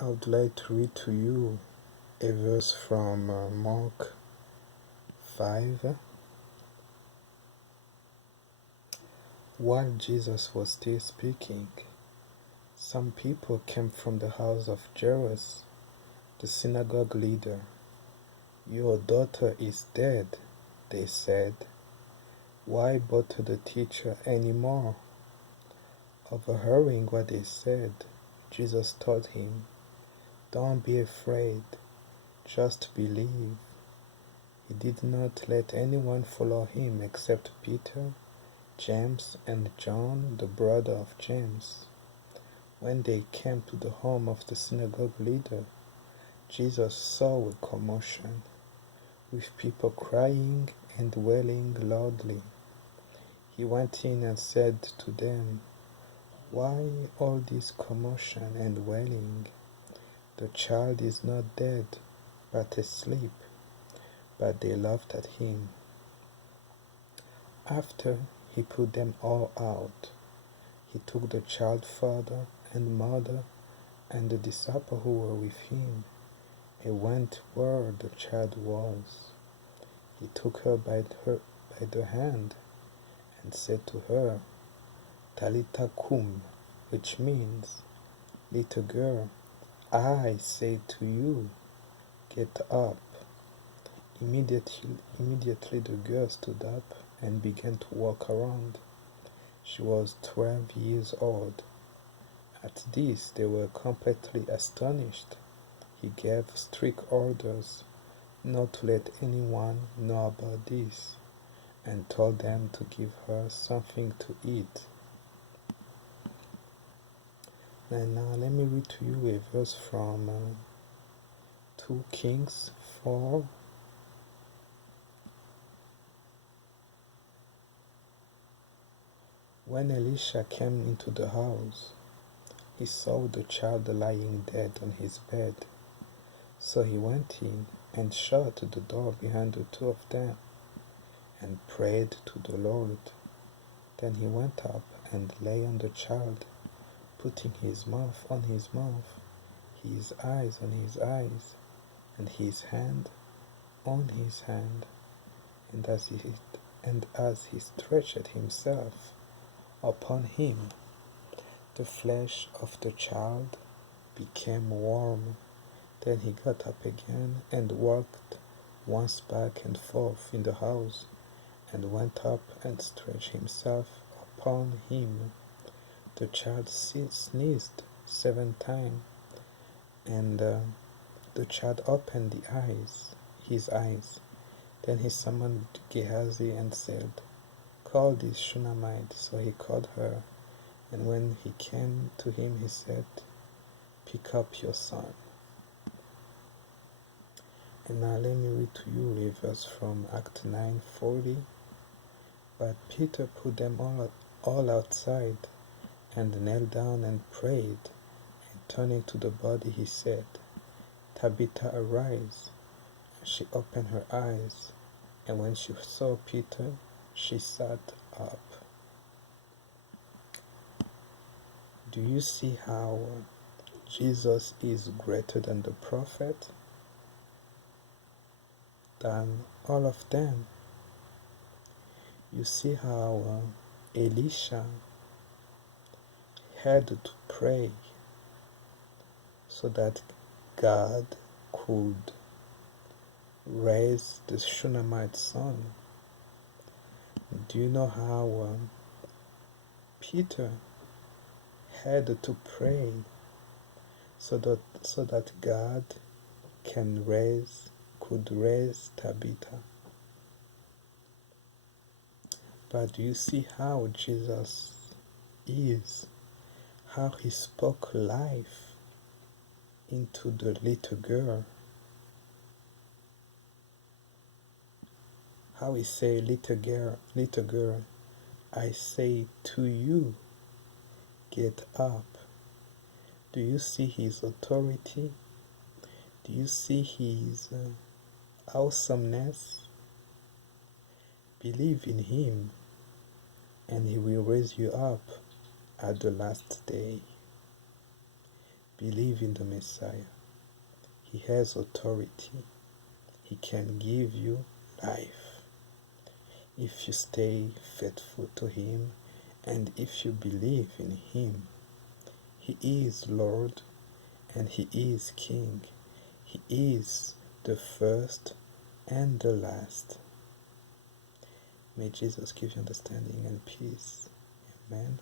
I would like to read to you a verse from Mark 5. While Jesus was still speaking, some people came from the house of Jairus, the synagogue leader. "Your daughter is dead," they said. "Why bother the teacher any more?" Overhearing what they said, Jesus told him, "Don't be afraid, just believe." He did not let anyone follow him except Peter, James, and John, the brother of James. When they came to the home of the synagogue leader, Jesus saw a commotion, with people crying and wailing loudly. He went in and said to them, "Why all this commotion and wailing? The child is not dead, but asleep." But they laughed at him. After he put them all out, he took the child's father and mother and the disciples who were with him, and went where the child was. He took her by the hand and said to her, "Talitha kum," which means, "Little girl, I say to you, get up." Immediately the girl stood up and began to walk around. She was 12 years old. At this they were completely astonished. He gave strict orders not to let anyone know about this, and told them to give her something to eat. And now let me read to you a verse from 2 Kings 4. When Elisha came into the house, he saw the child lying dead on his bed. So he went in and shut the door behind the two of them, and prayed to the Lord. Then he went up and lay on the child, putting his mouth on his mouth, his eyes on his eyes, and his hand on his hand. And as he stretched himself upon him, the flesh of the child became warm. Then he got up again and walked once back and forth in the house, and went up and stretched himself upon him. The child sneezed 7 times, and the child opened his eyes. Then he summoned Gehazi and said, "Call this Shunammite." So he called her, and when he came to him, he said, "Pick up your son." And now let me read to you a verse from Acts 9:40. But Peter put them all outside, and knelt down and prayed. And turning to the body, he said, "Tabitha, arise." And she opened her eyes, and when she saw Peter, she sat up. Do you see how Jesus is greater than the prophet? Than all of them? You see how Elisha had to pray so that God could raise the Shunammite son. Do you know how Peter had to pray so that God could raise Tabitha? But do you see how Jesus is? How he spoke life into the little girl? How he say, little girl, I say to you, get up." Do you see his authority? Do you see his awesomeness? Believe in him, and he will raise you up at the last day. Believe in the Messiah. He has authority. He can give you life if you stay faithful to Him and if you believe in Him. He is Lord and He is King. He is the first and the last. May Jesus give you understanding and peace. Amen.